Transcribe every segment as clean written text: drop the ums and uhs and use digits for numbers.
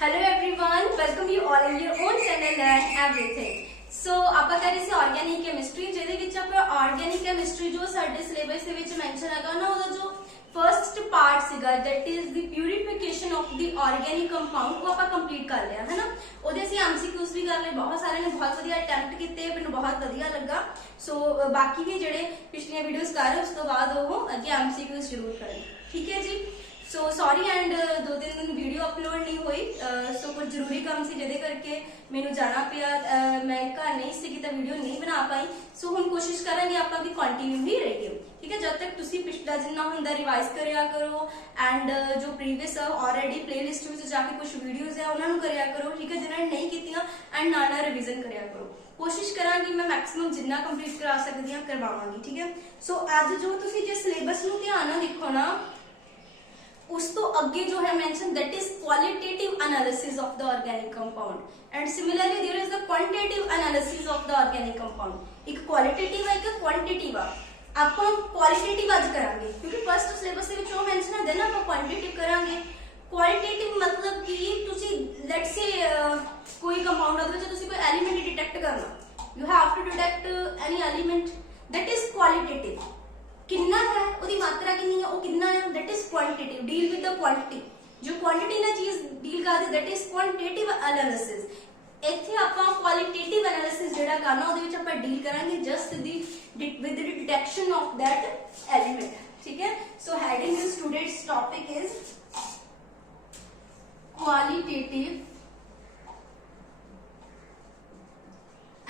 Hello everyone, welcome you all in your own channel Learn Everything. So ਆਪਾਂ ਕਰ ਰਹੇ ਸੀ organic chemistry ਜਿਹਦੇ ਵਿੱਚ ਆਪਾਂ ਆਰਗੈਨਿਕ ਕੈਮਿਸਟਰੀ ਜੋ ਸਾਡੇ ਸਿਲੇਬਸ ਦੇ ਵਿੱਚ ਮੈਂਸ਼ਨ ਹੈਗਾ ਨਾ ਉਹਦਾ ਜੋ ਫਰਸਟ ਪਾਰਟ ਸੀਗਾ that is the purification of the organic compound ਉਹ ਆਪਾਂ ਕੰਪਲੀਟ ਕਰ ਲਿਆ ਹੈ ਨਾ। ਉਹਦੇ ਅਸੀਂ MCQs ਵੀ ਕਰ ਲਏ, ਬਹੁਤ ਸਾਰਿਆਂ ਨੇ ਬਹੁਤ ਵਧੀਆ ਅਟੈਂਪਟ ਕੀਤੇ, ਮੈਨੂੰ ਬਹੁਤ ਵਧੀਆ ਲੱਗਾ। ਸੋ ਬਾਕੀ ਵੀ ਜਿਹੜੇ ਪਿਛਲੀਆਂ ਵੀਡੀਓਜ਼ ਕਰ ਰਹੇ ਉਸ ਤੋਂ ਬਾਅਦ ਉਹ ਅੱਗੇ MCQs ਜ਼ਰੂਰ ਕरें, ठीक है जी। सो सॉरी एंड 2-3 दिन वीडियो अपलोड नहीं हुई, सो कुछ जरूरी काम से जिहदे करके मैनू जाना पिया, मैं घर नहीं सी तो वीडियो नहीं बना पाई। सो हुण कोशिश करांगे आपां कि कंटिन्यू ही रहिए, ठीक है। जब तक तुसी पिछला जिन्ना हुंदा रिवाइज करिया करो एंड जो प्रीवियस ऑलरेडी प्लेलिस्ट विच जाके कुछ वीडियोज है उन्हां नूं करिया करो, ठीक है, जिन्हां ने नहीं कीतियां एंड नाल रिवीजन करिया करो। कोशिश करांगी मैं मैक्सिमम जिन्ना कंप्लीट करा सकदी हां करवावांगी, ठीक है। सो अज जो तुसी जे सिलेबस नूं ध्यान नाल देखो ना उस तो अगे जो है mention that is qualitative analysis of the organic compound and similarly there is the quantitative analysis of the organic compound. एक क्वालिटेटिव है, एक क्वांटिटेटिव है। आप क्वालिटेटिव आज करांगे क्योंकि फर्स्ट सिलेबस ਦੇ ਵਿੱਚ ਉਹ मेंशन है देना आप क्वांटिटेटिव करांगे। क्वालिटेटिव मतलब कि ਤੁਸੀਂ लेट्स से कोई कंपाउंड ਉਹਦੇ ਵਿੱਚ ਤੁਸੀਂ ਕੋਈ एलिमेंट डिटेक्ट करना, you have to detect any element, that is qualitative। कितना है ਉਹਦੀ मात्रा कितनी है, वो कितना है, that is quantitative, deal with the quantity। जो quantity ਨਾਲ ਚੀਜ਼ ਡੀਲ ਕਰਦੀ that is quantitative analysis। ਇੱਥੇ ਆਪਾਂ qualitative analysis ਜਿਹੜਾ ਕਰਨਾ ਉਹਦੇ ਵਿੱਚ ਆਪਾਂ ਡੀਲ ਕਰਾਂਗੇ just with the detection of that element, ठीक है। so heading this students topic is qualitative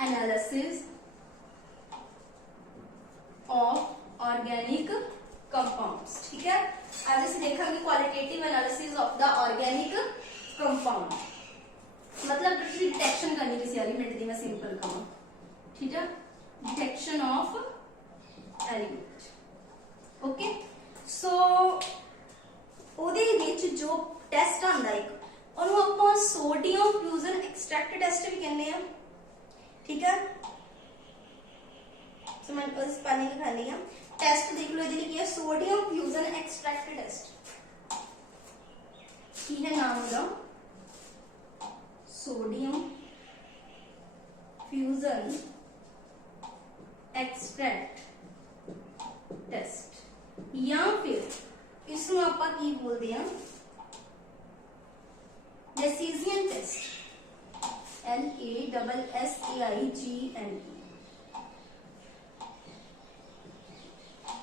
analysis of organic compounds, ठीक है। आज ਅਸੀਂ ਦੇਖਾਂਗੇ qualitative analysis of the organic compound, मतलब डिटेक्शन करनी किसी एलिमेंट ਦੀ, मैं सिंपल कहां, ठीक है, डिटेक्शन ऑफ एलिमेंट, ओके। सो ਉਹਦੇ ਵਿੱਚ ਜੋ ਟੈਸਟ ਆਂਦਾ ਇੱਕ ਉਹਨੂੰ ਆਪਾਂ ਸੋਡੀਅਮ ਫਿਊਜ਼ਨ ਐਕਸਟ੍ਰੈਕਟ ਟੈਸਟ ਵੀ ਕਹਿੰਦੇ ਆ, ठीक है। सो मैं उस स्पेलिंग लिखानी है। टेस्ट देख लो, इधर लिखा है सोडियम फ्यूजन एक्सट्रैक्ट टेस्ट, की है नाम होगा सोडियम फ्यूजन एक्सट्रैक्ट टेस्ट, या फिर इसमें आप की बोलते हैं डेसीजियन टेस्ट, LASSAIGN।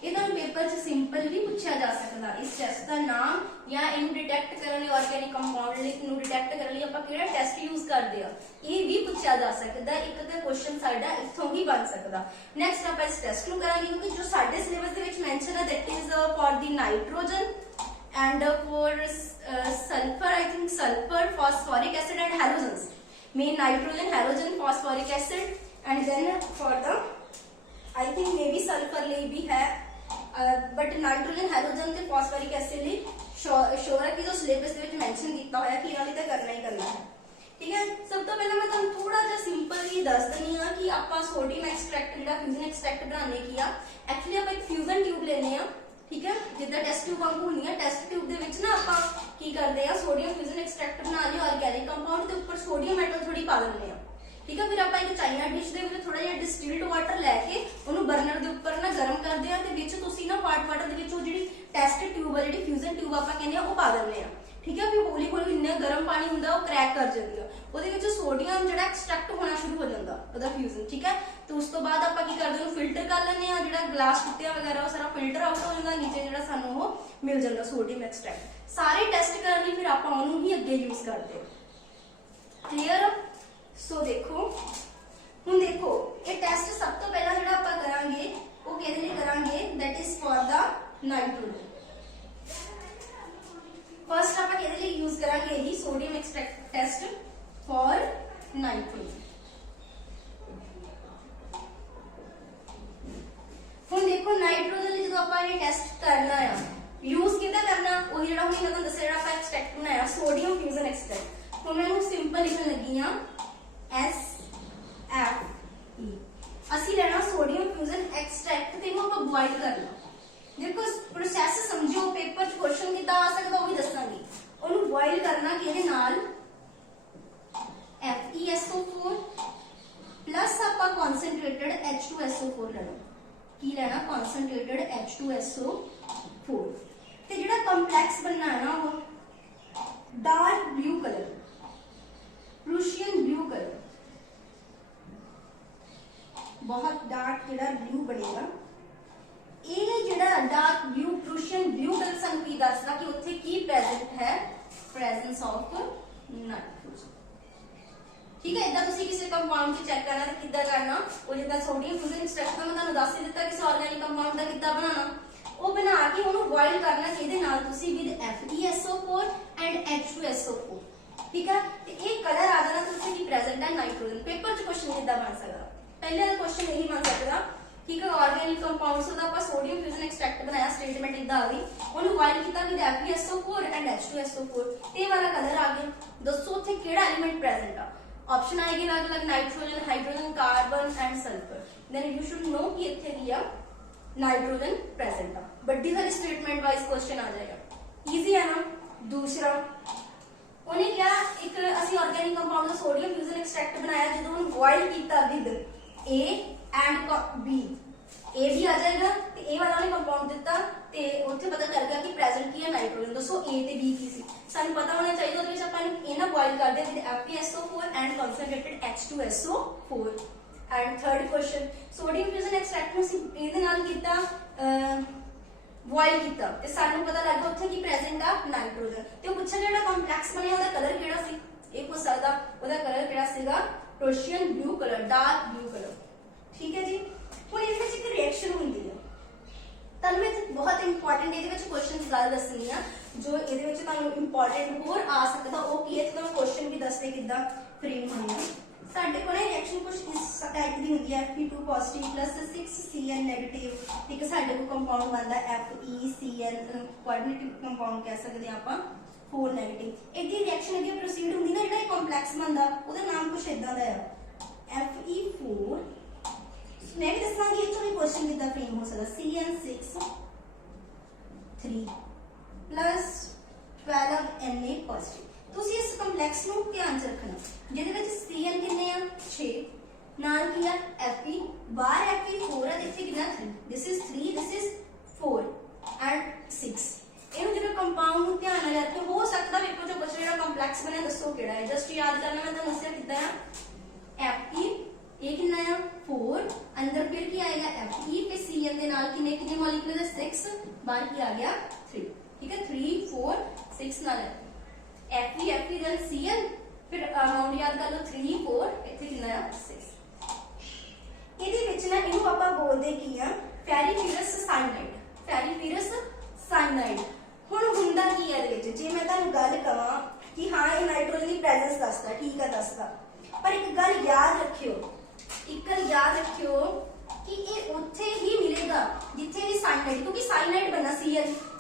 ਇਹਦਾ ਪੇਪਰ 'ਚ ਸਿੰਪਲ ਵੀ ਪੁੱਛਿਆ ਜਾ ਸਕਦਾ ਇਸ ਟੈਸਟ ਦਾ ਨਾਮ, ਜਾਂ ਇਹਨੂੰ ਡਿਟੈਕਟ ਕਰਨ ਲਈ ਆਰਗੈਨਿਕ ਕੰਪਾਊਂਡ ਨੂੰ ਡਿਟੈਕਟ ਕਰਨ ਲਈ ਆਪਾਂ ਕਿਹੜਾ ਟੈਸਟ ਯੂਜ਼ ਕਰਦੇ ਆ, ਇਹ ਵੀ ਪੁੱਛਿਆ ਜਾ ਸਕਦਾ। ਇੱਕ ਤਾਂ ਕੁਐਸਚਨ ਸਾਡਾ ਇੱਥੋਂ ਹੀ ਬਣ ਸਕਦਾ। ਨੈਕਸਟ ਆਪਾਂ ਇਸ ਟੈਸਟ ਨੂੰ ਕਰਾਂਗੇ ਕਿਉਂਕਿ ਜੋ ਸਾਡੇ ਸਿਲੇਬਸ ਦੇ ਵਿੱਚ ਮੈਂਸ਼ਨ ਹੈ that is for the nitrogen and for sulfur, I think sulfur, phosphoric acid and halogens, main nitrogen, halogen, phosphoric acid and then for the I think maybe sulfur ਲਈ ਵੀ ਹੈ, बट नाइट्रोजन हाइड्रोजन ਤੇ ਫਾਸਫੋਰਿਕ acid ਲਈ ਸ਼ੋਰ ਹੈ ਕਿ ਜੋ syllabus ਦੇ ਵਿੱਚ mention ਕੀਤਾ ਹੋਇਆ ਕਿ ਇਹਨਾਂ ਲਈ ਤਾਂ ਕਰਨਾ ਹੀ ਕਰਨਾ ਹੈ, ਠੀਕ ਹੈ। ਸਭ ਤੋਂ ਪਹਿਲਾਂ ਮੈਂ ਤੁਹਾਨੂੰ ਥੋੜਾ ਜਿਹਾ ਸਿੰਪਲ ਹੀ ਦੱਸ ਦਨੀ ਆ ਕਿ ਆਪਾਂ ਸੋਡੀਅਮ ਐਕਸਟ੍ਰੈਕਟ ਜਿਹੜਾ ਫਿਊਜ਼ਨ ਐਕਸਟ੍ਰੈਕਟ ਬਣਾਉਣੇ ਕੀ ਆ। ਐਕਚੁਅਲੀ ਆਪਾਂ ਇੱਕ ਫਿਊਜ਼ਨ ਟਿਊਬ ਲੈਨੇ ਆ, ਠੀਕ ਹੈ, ਜਿੱਦਾਂ ਟੈਸਟ ਟਿਊਬ ਵਾਂਗੂ ਹੁੰਦੀ ਆ। ਟੈਸਟ ਟਿਊਬ ਦੇ ਵਿੱਚ ਨਾ ਆਪਾਂ ਕੀ ਕਰਦੇ ਆ, ਸੋਡੀਅਮ ਫਿਊਜ਼ਨ ਐਕਸਟ੍ਰੈਕਟ ਬਣਾ ਲਈ ਆਰਗੈਨਿਕ ਕੰਪਾਊਂਡ ਦੇ ਉੱਪਰ ਸੋਡੀਅਮ ਐਟਮ ਥੋੜੀ ਪਾ ਦਿੰਦੇ ਆ, ठीक है। फिर आप एक चाइना डिश ਦੇ ਵਿੱਚ ਥੋੜਾ ਜਿਹਾ ਡਿਸਟਿਲਡ ਵਾਟਰ ਲੈ ਕੇ ਉਹਨੂੰ ਬਰਨਰ ਦੇ ਉੱਪਰ ਨਾ ਗਰਮ ਕਰਦੇ ਆ ਤੇ ਵਿੱਚ ਤੁਸੀਂ ਨਾ ਹੌਟ ਵਾਟਰ ਦੇ ਵਿੱਚ ਉਹ ਜਿਹੜੀ ਟੈਸਟ ਟਿਊਬ ਆ, ਜਿਹੜੀ ਫਿਊਜ਼ਨ ਟਿਊਬ ਆਪਾਂ ਕਹਿੰਦੇ ਆ, ਉਹ ਪਾ ਦਿੰਦੇ ਆ, ਠੀਕ ਹੈ। ਫਿਰ ਹੌਲੀ ਹੌਲੀ ਇੰਨਾ ਗਰਮ ਪਾਣੀ ਹੁੰਦਾ ਉਹ ਕ੍ਰੈਕ ਕਰ ਜਾਂਦੀ ਆ, ਉਹਦੇ ਵਿੱਚ ਸੋਡੀਅਮ ਜਿਹੜਾ ਐਕਸਟ੍ਰੈਕਟ ਹੋਣਾ ਸ਼ੁਰੂ ਹੋ ਜਾਂਦਾ ਉਹਦਾ ਫਿਊਜ਼ਨ, ਠੀਕ ਹੈ। ਤੇ ਉਸ ਤੋਂ ਬਾਅਦ ਆਪਾਂ ਕੀ ਕਰਦੇ ਉਹਨੂੰ ਫਿਲਟਰ ਕਰ ਲੈਂਦੇ ਆ, ਜਿਹੜਾ ਗਲਾਸ ਟੁੱਟਿਆ ਵਗੈਰਾ ਉਹ ਸਾਰਾ ਫਿਲਟਰ ਆਊਟ ਹੋ ਜਾਂਦਾ, ਨੀਚੇ ਜਿਹੜਾ ਸਾਨੂੰ ਉਹ ਮਿਲ ਜਾਂਦਾ ਸੋਡੀਅਮ ਐਕਸਟ੍ਰੈਕਟ। ਸਾਰੇ ਟੈਸਟ ਕਰਨ ਲਈ ਫਿਰ ਆਪਾਂ ਉਹਨੂੰ ਹੀ ਅੱਗੇ ਯੂਜ਼ ਕਰਦੇ ਹਾਂ, ਕਲੀਅਰ। ਸੋ ਦੇਖੋ ਹੁਣ ਦੇਖੋ ਇਹ ਟੈਸਟ ਸਭ ਤੋਂ ਪਹਿਲਾਂ ਜਿਹੜਾ ਆਪਾਂ ਕਰਾਂਗੇ ਉਹ ਕਿਹਦੇ ਲਈ ਕਰਾਂਗੇ, that is for the nitrogen। First ਆਪਾਂ ਕਿਹਦੇ ਲਈ ਯੂਜ਼ ਕਰਾਂਗੇ, ਇਹੀ sodium extract test for nitrogen। ਹੁਣ ਦੇਖੋ ਨਾਈਟ੍ਰੋਜਨ ਲਈ ਜਦੋਂ ਆਪਾਂ ਇਹ ਟੈਸਟ ਕਰਨਾ ਆ ਯੂਜ਼ ਕਿਹਦਾ ਕਰਨਾ, ਉਹ ਜਿਹੜਾ ਹੁਣ ਇਹਨਾਂ ਦੱਸਿਆ ਜਿਹੜਾ ਆਪਾਂ ਐਕਸਟ੍ਰੈਕਟ ਬਣਾਇਆ ਸੋਡੀਅਮ ਫਿਊਜ਼ਨ ਐਕਸਟ੍ਰੈਕਟ। ਹੁਣ ਮੈਂ ਇਹਨੂੰ ਸਿੰਪਲ ਲਿਖਣ ਲੱਗੀ ਆ SFE। ਅਸੀਂ ਲੈਣਾ ਸੋਡੀਅਮ ਫਿਊਜ਼ਨ ਐਕਸਟ੍ਰੈਕਟ ਤੇ ਇਹਨੂੰ ਆਪਾਂ ਬੋਇਲ ਕਰਨਾ। देखो प्रोसेस समझो, पेपर च क्वेश्चन कितना आ सकता वो भी दसांगी। ਉਹਨੂੰ ਬੋਇਲ ਕਰਨਾ ਕਿਹਦੇ ਨਾਲ, concentrated H2SO4 ਤੇ ਜਿਹੜਾ ਕੰਪਲੈਕਸ ਬਣਨਾ ਹੈ ਨਾ ਉਹ dark blue colour, Prussian blue colour, बहुत डार्क ਜਿਹੜਾ ब्लू ਬਣੇਗਾ। ਇਹ ਜਿਹੜਾ dark blue Prussian blue colour ਸਾਨੂੰ ਕੀ ਦੱਸਦਾ ਕਿ ਉੱਥੇ ਕੀ ਪ੍ਰੈਜ਼ੈਂਟ ਹੈ, ਪ੍ਰੈਜ਼ੈਂਸ ਆਫ ਨਾਈਟ੍ਰੋਜਨ। ਠੀਕ ਹੈ, ਇਦਾਂ ਤੁਸੀਂ ਕਿਸੇ ਕੰਪਾਊਂਡ ਚ ਚੈੱਕ ਕਰਨਾ ਤਾਂ ਕਿੱਦਾਂ ਕਰਨਾ, ਉਹ ਜਿੱਦਾਂ ਸੋਡੀਅਮ ਫਿਊਜ਼ਨ ਐਕਸਟ੍ਰੈਕਟ ਮੈਂ ਤੁਹਾਨੂੰ ਦੱਸ ਹੀ ਦਿੱਤਾ ਕਿਸੇ ਆਰਗੈਨਿਕ ਕੰਪਾਊਂਡ ਦਾ ਕਿੱਦਾਂ ਬਣਾਉਣਾ। ਉਹ ਬਣਾ ਕੇ ਉਹਨੂੰ ਬੋਇਲ ਕਰਨਾ ਕਿਹਦੇ ਨਾਲ, ਤੁਸੀਂ ਵਿਦ FeSO4 ਐਂਡ H2SO4। ठीक है, ये कलर आ जाना तो की प्रेजेंट है नाइट्रोजन। पेपर च क्वेश्चन किदा बन सकदा, पहले दा क्वेश्चन यही बन सकदा। ठीक है, ऑर्गेनिक कंपाउंड्स दा ਆਪਾਂ सोडियम फ्यूजन एक्सट्रैक्ट बनाया, स्टेटमेंट इदा आ गई, ਉਹਨੂੰ ਬੋਇਲ ਕੀਤਾ ਵਿਦ FeSO4 ਐਂਡ H2SO4, ਇਹ ਵਾਲਾ ਕਲਰ ਆ ਗਿਆ। ਦੱਸੋ ਉੱਥੇ ਕਿਹੜਾ ਐਲੀਮੈਂਟ ਪ੍ਰੈਜ਼ੈਂਟ ਆ। ਆਪਸ਼ਨ ਆਏਗੀ ਅਲੱਗ ਅਲੱਗ, nitrogen, hydrogen, carbon and sulphur. Then you should know ਕਿ ਇੱਥੇ ਕੀ ਆ, ਨਾਈਟ੍ਰੋਜਨ ਪ੍ਰੈਜ਼ੈਂਟ ਆ। ਵੱਡੀ ਸਾਰੀ ਸਟੇਟਮੈਂਟ ਵਾਈਜ਼ क्वेश्चन आ जाएगा, ਈਜ਼ੀ ਹੈ ਨਾ। दूसरा ਉਹਨੇ ਕਿਹਾ ਇੱਕ ਅਸੀਂ ਆਰਗੈਨਿਕ ਕੰਪਾਊਂਡ ਦਾ ਸੋਡੀਅਮ ਫਿਊਜ਼ਨ ਐਕਸਟ੍ਰੈਕਟ ਬਣਾਇਆ, ਜਦੋਂ ਉਹਨੂੰ ਬੋਇਲ ਕੀਤਾ with A and B, A ਵੀ ਆ ਜਾਏਗਾ ਤੇ A ਵਾਲਾ ਉਹਨੇ ਕੰਪਾਊਂਡ ਦਿੱਤਾ ਤੇ ਉੱਥੇ ਪਤਾ ਚੱਲ ਗਿਆ ਕਿ ਪ੍ਰੈਜ਼ੈਂਟ ਕੀ ਹੈ ਨਾਈਟ੍ਰੋਜਨ। ਦੱਸੋ A ਤੇ B ਕੀ ਸੀ, ਸਾਨੂੰ ਪਤਾ ਹੋਣਾ ਚਾਹੀਦਾ। ਉਹਦੇ ਵਿੱਚ ਆਪਾਂ ਇਹ ਨਾ ਬੋਇਲ ਕਰਦੇ with FeSO4 and concentrated H2SO4। And third question, sodium fusion extract ਨੂੰ ਅਸੀਂ ਇਹਦੇ ਨਾਲ ਕੀਤਾ, ਬੋਇਲ ਕੀਤਾ ਤੇ ਸਾਨੂੰ ਪਤਾ ਲੱਗ ਗਿਆ ਉੱਥੇ ਕੀ ਪ੍ਰੈਜ਼ੈਂਟ ਆ, ਨਾਈਟ੍ਰੋਜਨ। ਤੇ ਉਹ ਪੁੱਛਿਆ ਜਿਹੜਾ ਕੰਪਲੈਕਸ ਬਣਿਆ ਉਹਦਾ ਕਲਰ ਕਿਹੜਾ ਸੀ, ਇਹ ਪੁੱਛ ਸਕਦਾ। ਉਹਦਾ ਕਲਰ ਕਿਹੜਾ ਸੀਗਾ, Prussian blue colour, dark blue colour. ਠੀਕ ਹੈ ਜੀ। ਹੁਣ ਇਹਦੇ ਵਿੱਚ ਇੱਕ ਰਿਐਕਸ਼ਨ ਹੁੰਦੀ ਹੈ, ਤੁਹਾਨੂੰ ਇਹ ਬਹੁਤ ਇੰਪੋਰਟੈਂਟ ਇਹਦੇ ਵਿੱਚ ਕੁਐਸਚਨਸ ਗੱਲ ਦੱਸਣੀ ਆ ਜੋ ਇਹਦੇ ਵਿੱਚ ਤੁਹਾਨੂੰ ਇੰਪੋਰਟੈਂਟ ਹੋਰ ਆ ਸਕਦਾ। ਉਹ ਕੀ ਹੈ, ਤੁਹਾਨੂੰ ਕੁਐਸਚਨ ਵੀ ਦੱਸਦੇ ਕਿੱਦਾਂ ਫਰੇਮ ਹੋਣੀ ਆ। ਸਾਡੇ ਕੋਲ ਰਿਐਕਸ਼ਨ ਕੁਝ ਇਸ ਟਾਈਪ ਦੀ ਹੁੰਦੀ ਹੈ, Fe2 positive plus 6Cn negative. ਠੀਕ ਹੈ, ਸਾਡੇ ਕੋਲ ਕੰਪਾਊਂਡ ਬਣਦਾ FeCN, ਕੋਆਰਡੀਨੇਟਿਵ ਕੰਪਾਊਂਡ ਕਹਿ ਸਕਦੇ ਆਪਾਂ, 4 ਨੈਗੇਟਿਵ। ਇਹਦੀ ਰਿਐਕਸ਼ਨ ਅੱਗੇ ਪ੍ਰੋਸੀਡ ਹੁੰਦੀ ਨਾ, ਜਿਹੜਾ ਇਹ ਕੰਪਲੈਕਸ ਬਣਦਾ ਉਹਦਾ ਨਾਮ ਕੁਝ ਇਦਾਂ ਦਾ ਆ, Fe4। ਮੈਂ ਵੀ ਦੱਸਾਂਗੀ ਇਹ ਤੋਂ ਵੀ ਕੁਐਸਚਨ ਕਿੱਦਾਂ ਫਰੇਮ ਹੋ ਸਕਦਾ, CN6 3 ਪਲੱਸ 12Na ਪੋਜ਼ਿਟਿਵ। ਤੁਸੀਂ ਇਸ ਕੰਪਲੈਕਸ ਨੂੰ ਧਿਆਨ ਚ ਰੱਖਣਾ, ਜਿਹਦੇ ਵਿੱਚ Cn ਕਿੰਨੇ ਆ, 6 ਨਾਲ ਕੀ ਆ, Fe, ਬਾਹਰ Fe4 ਆ, ਇੱਥੇ ਕਿੰਨਾ 3, this is 3, this is 4 and 6। ਇਹਨੂੰ ਜਿਹੜਾ ਕੰਪਾਊਂਡ ਨੂੰ ਧਿਆਨ ਨਾਲ ਰੱਖੋ, ਹੋ ਸਕਦਾ ਵੇਖੋ ਜੋ ਬੱਚਾ ਜਿਹੜਾ ਕੰਪਲੈਕਸ ਬਣਿਆ ਦੱਸੋ ਕਿਹੜਾ ਹੈ। ਜਸਟ ਯਾਦ ਕਰਨਾ, ਮੈਂ ਤੁਹਾਨੂੰ ਦੱਸਿਆ ਕਿੱਦਾਂ ਆ, Fe ਇਹ ਕਿੰਨਾ ਆ, 4, ਅੰਦਰ ਫਿਰ ਕੀ ਆਏਗਾ Fe ਤੇ Cn ਦੇ ਨਾਲ ਕਿੰਨੇ ਕਿੰਨੇ ਮੋਲੀਕੂਲ ਹੈ, 6, ਬਾਹਰ ਕੀ ਆ ਗਿਆ 3। ਠੀਕ ਹੈ, 3 4 6 ਨਾਲ Fe then Cn, ਫਿਰ ਅਮਾਉਂਟ ਯਾਦ ਕਰ ਲਓ 3 4, ਇੱਥੇ ਕਿੰਨਾ ਆ 6। ਇਹਦੇ ਵਿੱਚ ਨਾ ਇਹਨੂੰ ਆਪਾਂ ਬੋਲਦੇ ਕੀ ਆ, ਫੈਰੀਫੀਰਸ ਸਾਇਨਾਈਡ, ਫੈਰੀਫੀਰਸ ਸਾਇਨਾਈਡ। ਹੁਣ ਹੁੰਦਾ ਕੀ ਹੈ ਇਹਦੇ ਵਿੱਚ, ਜੇ ਮੈਂ ਤੁਹਾਨੂੰ ਗੱਲ ਕਹਾਂ ਕਿ ਹਾਂ ਇਹ ਨਾਈਟ੍ਰੋਜਨ ਦੀ ਪ੍ਰੈਜ਼ੈਂਸ ਦੱਸਦਾ, ਠੀਕ ਹੈ ਦੱਸਦਾ, ਪਰ ਇੱਕ ਗੱਲ ਯਾਦ ਰੱਖਿਓ, ਇੱਕ ਗੱਲ ਯਾਦ ਰੱਖਿਓ ਕਿ ਇਹ ਉੱਥੇ ਹੀ ਮਿਲੇਗਾ ਜਿੱਥੇ ਵੀ ਸਾਇਨਾਈਡ, ਕਿਉਂਕਿ ਸਾਇਨਾਈਡ ਬਣਨਾ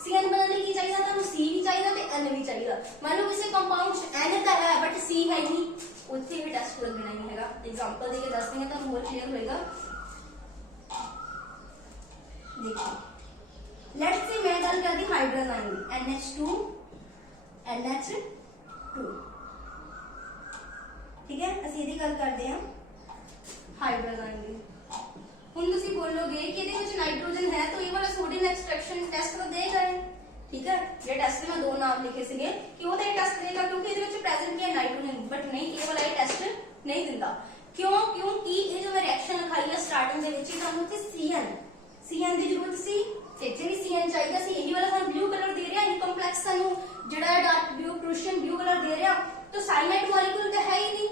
Cn ਬਣਨ ਲਈ ਕੀ ਚਾਹੀਦਾ ਤੁਹਾਨੂੰ, C ਵੀ ਚਾਹੀਦਾ ਤੇ N ਵੀ ਚਾਹੀਦਾ। ਮੰਨ ਲਓ ਕਿਸੇ ਕੰਪਾਊਂਡ ਚ N ਤਾਂ ਹੈ ਬਟ C ਹੈ ਨਹੀਂ, ਉੱਥੇ ਵੀ ਟੈਸਟ ਲੱਗਣਾ ਨਹੀਂ ਹੈਗਾ। ਐਗਜ਼ਾਮਪਲ ਦੇ ਕੇ ਦੱਸ ਦਿੰਦੇ ਤੁਹਾਨੂੰ ਹੋਰ ਕਲੀਅਰ ਹੋਏਗਾ। ਦੇਖੋ ਲੈਟਸ ਸੇ ਮੈਂ ਗੱਲ ਕਰਦੀ ਹਾਈਡਰੋਜਨ ਆਇਨ ਦੀ, NH2 NH2। ਠੀਕ ਹੈ, ਅਸੀਂ ਇਹਦੀ ਗੱਲ ਕਰਦੇ ਹਾਂ ਹਾਈਡਰੋਜਨ ਆਇਨ ਦੀ। ਹੁਣ ਤੁਸੀਂ ਬੋਲੋਗੇ ਕਿ ਇਹਦੇ ਵਿੱਚ ਨਾਈਟ੍ਰੋਜਨ ਹੈ ਤਾਂ ਇਹ ਵਾਲਾ ਸੋਡੀਅਮ ਐਕਸਟ੍ਰੈਕਸ਼ਨ ਟੈਸਟ ਤਾਂ ਦੇਗਾ। ਠੀਕ ਹੈ, ਇਹ ਟੈਸਟ ਦੇ ਮੈਂ ਦੋ ਨਾਮ ਲਿਖੇ ਸੀਗੇ ਕਿ ਉਹਦਾ ਇਹ ਟੈਸਟ ਦੇਗਾ ਕਿਉਂਕਿ ਇਹਦੇ ਵਿੱਚ ਪ੍ਰੈਜ਼ੈਂਟ ਹੈ ਨਾਈਟ੍ਰੋਜਨ, ਬਟ ਨਹੀਂ ਇਹ ਵਾਲਾ ਇਹ ਟੈਸਟ ਨਹੀਂ ਦਿੰਦਾ। ਕਿਉਂ? ਕਿਉਂਕਿ ਇਹ ਜੋ ਮੈਂ ਰਿਐਕਸ਼ਨ ਲਿਖਾਈ ਹੈ ਸਟਾਰਟਿੰਗ ਦੇ ਵਿੱਚ ਤੁਹਾਨੂੰ ਉੱਥੇ Cn ਦੀ ਜ਼ਰੂਰਤ ਸੀ, ਇੱਥੇ ਵੀ Cn ਚਾਹੀਦਾ ਸੀ। ਇਹੀ ਵਾਲਾ ਸਾਨੂੰ ਬਲੂ ਕਲਰ ਦੇ ਰਿਹਾ, ਇਹ ਕੰਪਲੈਕਸ ਸਾਨੂੰ ਜਿਹੜਾ ਡਾਰਕ ਬਲੂ ਪ੍ਰੂਸ਼ੀਅਨ ਬਲੂ ਕਲਰ ਦੇ ਰਿਹਾ, ਤਾਂ ਸਾਇਨਾਈਡ ਮੋਲੀਕੂਲ ਤਾਂ ਹੈ ਹੀ ਨਹੀਂ।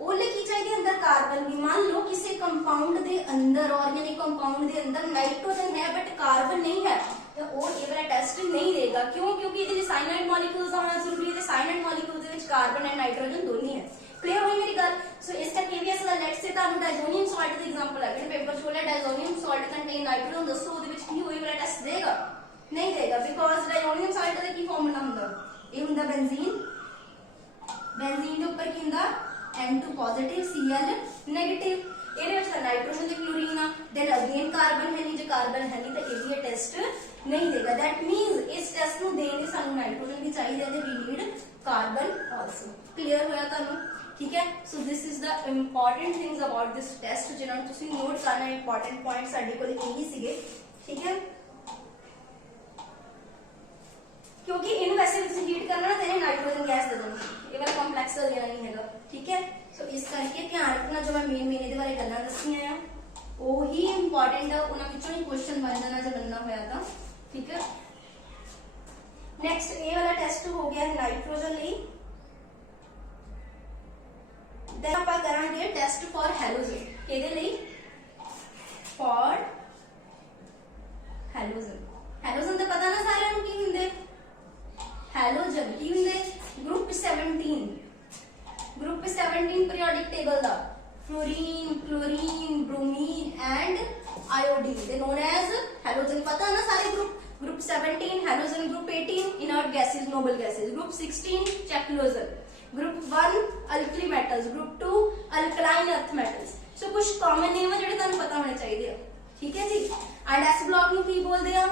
ਉਹਲੇ ਕੀ ਚਾਹੀਦੀ ਅੰਦਰ ਕਾਰਬਨ ਵੀ। ਮੰਨ ਲਓ ਕਿਸੇ ਕੰਪਾਊਂਡ ਦੇ ਅੰਦਰ, ਆਰਗੈਨਿਕ ਕੰਪਾਊਂਡ ਦੇ ਅੰਦਰ ਨਾਈਟ੍ਰੋਜਨ ਹੈ ਬਟ ਕਾਰਬਨ ਨਹੀਂ ਹੈ, ਤਾਂ ਉਹ ਇਹ ਵਾਲਾ ਟੈਸਟ ਨਹੀਂ ਦੇਗਾ। ਕਿਉਂ? ਕਿਉਂਕਿ ਇਹਦੇ ਵਿੱਚ ਸਾਇਨਾਈਡ ਮੋਲੀਕੂਲਸ ਹੋਣਾ ਜ਼ਰੂਰੀ ਹੈ ਤੇ ਸਾਇਨਾਈਡ ਮੋਲੀਕੂਲ ਦੇ ਵਿੱਚ ਕਾਰਬਨ ਐਂਡ ਨਾਈਟ੍ਰੋਜਨ ਦੋਨੇ ਹੈ। क्लियर हुई मेरी गल? सो इसका केवीएस ਦਾ ਲੈਟ ਸੇ ਤੁਹਾਨੂੰ ਡਾਇਜ਼ੋਨੀਅਮ ਸਾਲਟ ਦਾ ਐਗਜ਼ਾਮਪਲ ਹੈ, ਜਿਹੜੇ ਪੇਪਰ ਚ ਹੋਇਆ ਡਾਇਜ਼ੋਨੀਅਮ ਸਾਲਟ ਕੰਟੇਨ ਨਾਈਟ੍ਰੋਜਨ, ਦੱਸੋ ਉਹਦੇ ਵਿੱਚ ਕੀ ਹੋਈ ਵਾਲਾ ਟੈਸਟ ਦੇਗਾ? ਨਹੀਂ ਦੇਗਾ, ਬਿਕੋਜ਼ ਡਾਇਜ਼ੋਨੀਅਮ ਸਾਲਟ ਦਾ ਕੀ ਫਾਰਮੂਲਾ ਹੁੰਦਾ? ਇਹ ਹੁੰਦਾ ਬੈਂਜ਼ੀਨ। ਬੈਂਜ਼ੀਨ ਦੇ ਉੱਪਰ ਕੀ ਹੁੰਦਾ? N2 positive Cl negative. ਇਹਦੇ ਵਿੱਚ ਨਾਈਟ੍ਰੋਜਨ ਤੇ ਕਲੋਰੀਨ ਆ, ਦੈਨ ਅਗੇਨ ਕਾਰਬਨ ਹੈ ਨਹੀਂ, ਜੇ ਕਾਰਬਨ ਹੈ ਨਹੀਂ ਤਾਂ ਇਹ ਵੀ ਟੈਸਟ ਨਹੀਂ ਦੇਗਾ। ਦੈਟ ਮੀਨਸ ਇਸ ਟੈਸਟ ਨੂੰ ਦੇਣ ਲਈ ਸਾਨੂੰ ਨਾਈਟ੍ਰੋਜਨ ਵੀ ਚਾਹੀਦਾ ਤੇ we need carbon also. Clear ਹੋਇਆ ਤੁਹਾਨੂੰ? ठीक है, so this is the important things about this test जिन्होंने तुसी नोट करना। इंपॉर्टेंट पॉइंट साडे कोल यही सीगे ठीक है, क्योंकि इन वैसे हीट करना ना तेरे नाइट्रोजन गैस दे देनी, ये वाला कॉम्प्लेक्स वगैरह नहीं है, ठीक है। सो इस करके ध्यान रखना जो मैं मेन मेन बारे गल्लां दसियां आ ਉਹੀ इंपॉर्टेंट है, उन्हां विचों ही क्वेश्चन बन जाना जो बनना होया था, ठीक है। नेक्स्ट ये वाला टेस्ट हो गया नाइट्रोजन ਲਈ। देन ਆਪਾਂ ਕਰਾਂਗੇ टेस्ट फॉर ਹੈਲੋਜਨ, ਕਿਹਦੇ ਲਈ? For halogen. ਹੈਲੋਜਨ ਤਾਂ ਪਤਾ ਨਾ ਸਾਰਿਆਂ ਨੂੰ ਕੀ ਹੁੰਦੇ? ਹੈਲੋਜਨ ਕੀ ਹੁੰਦੇ? ग्रुप 17, ग्रुप 17 पीरियोडिक टेबल ਦਾ fluorine, chlorine, bromine and iodine, they known as halogen. पता है ना सारे group? Group 17 halogen, group 18 inert gases, noble gases, group 16 chalcogen, group 1 alkali metals, group 2 alkaline earth metals. So कुछ common name है ਜਿਹੜੇ ਤੁਹਾਨੂੰ ਪਤਾ ਹੋਣੇ ਚਾਹੀਦੇ ਆ, ठीक है जी। एंड एस ब्लॉक ਨੂੰ ਕੀ ਬੋਲਦੇ ਆ?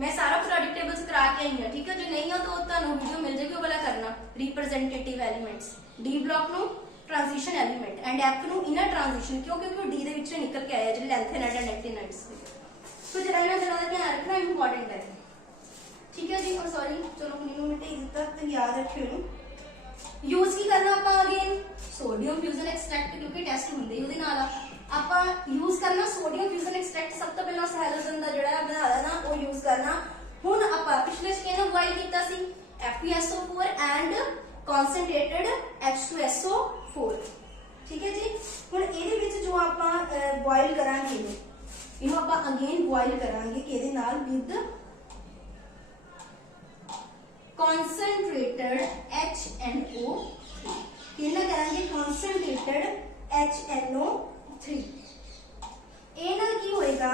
मैं सारा पीरियोडिक टेबल्स करा के आई हूं, ठीक है। जो नहीं हो तो ਤੁਹਾਨੂੰ वीडियो मिल जाएगी, वो वाला करना। रिप्रेजेंटेटिव एलिमेंट्स, डी ब्लॉक ਨੂੰ ट्रांजिशन एलिमेंट एंड एफ नु इनर ट्रांजिशन, क्योंकि वो डी दे विच निकल के आया ਜਿਹੜੇ ਲੈਂਥेनाइड एंड एक्टिनाइड्स। तो जरा ਇਹਨਾਂ ਦਾ ਧਿਆਨ ਰੱਖਣਾ इंपॉर्टेंट है, ठीक है जी। और सॉरी चलो ਮੈਨੂੰ ਮਿਟੇ ਦਿੱਤਾ ਤੇ याद रखियो। यूज की करना ਆਪਾਂ अगेन सोडियम फ्यूजन एक्सट्रैक्ट, क्योंकि टेस्ट ਹੁੰਦੇ ਹੀ ਉਹਦੇ ਨਾਲ ਆਪਾਂ यूज करना सोडियम फ्यूजन एक्सट्रैक्ट। सब तो पहला हैलोजन ਦਾ ਜਿਹੜਾ ਬਣਾ ਲੈਣਾ ਉਹ यूज करना। ਹੁਣ ਆਪਾਂ ਪਿਛਲੇ ਚ ਕਿਹਨੂੰ ਬੋਇਲ ਕੀਤਾ ਸੀ? FeSO4 एंड concentrated H2SO4, ठीक है जी। ਹੁਣ ਇਹਦੇ ਵਿੱਚ ਜੋ ਆਪਾਂ ਬੋਇਲ ਕਰਾਂਗੇ ਇਹਨੂੰ ਆਪਾਂ ਅਗੇਨ ਬੋਇਲ ਕਰਾਂਗੇ ਕਿਹਦੇ ਨਾਲ? ਵਿਦ concentrated HNO3, ਕਿਹਨਾਂ ਕਰਾਂਗੇ? concentrated HNO3। ਇਹ ਨਾਲ ਕੀ ਹੋਏਗਾ?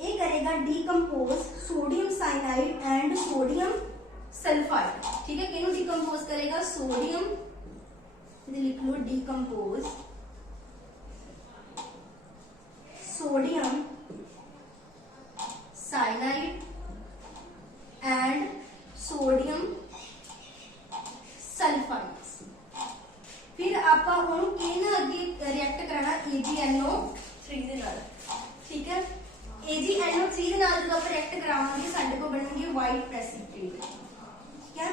ਇਹ ਕਰੇਗਾ decompose sodium cyanide and sodium sulphide, ठीक है। किन्हों डिकम्पोज करेगा? सोडियम, लिख लो decompose sodium cyanide and sodium sulphides. फिर आपा हुण किहना अगे रिएक्ट करना? AgNO3 दे नाल, ठीक है। AgNO3 दे नाल जब आप रिएक्ट करावांगे साडे कोल बनणगे वाइट प्रेसिपिटेट, क्या?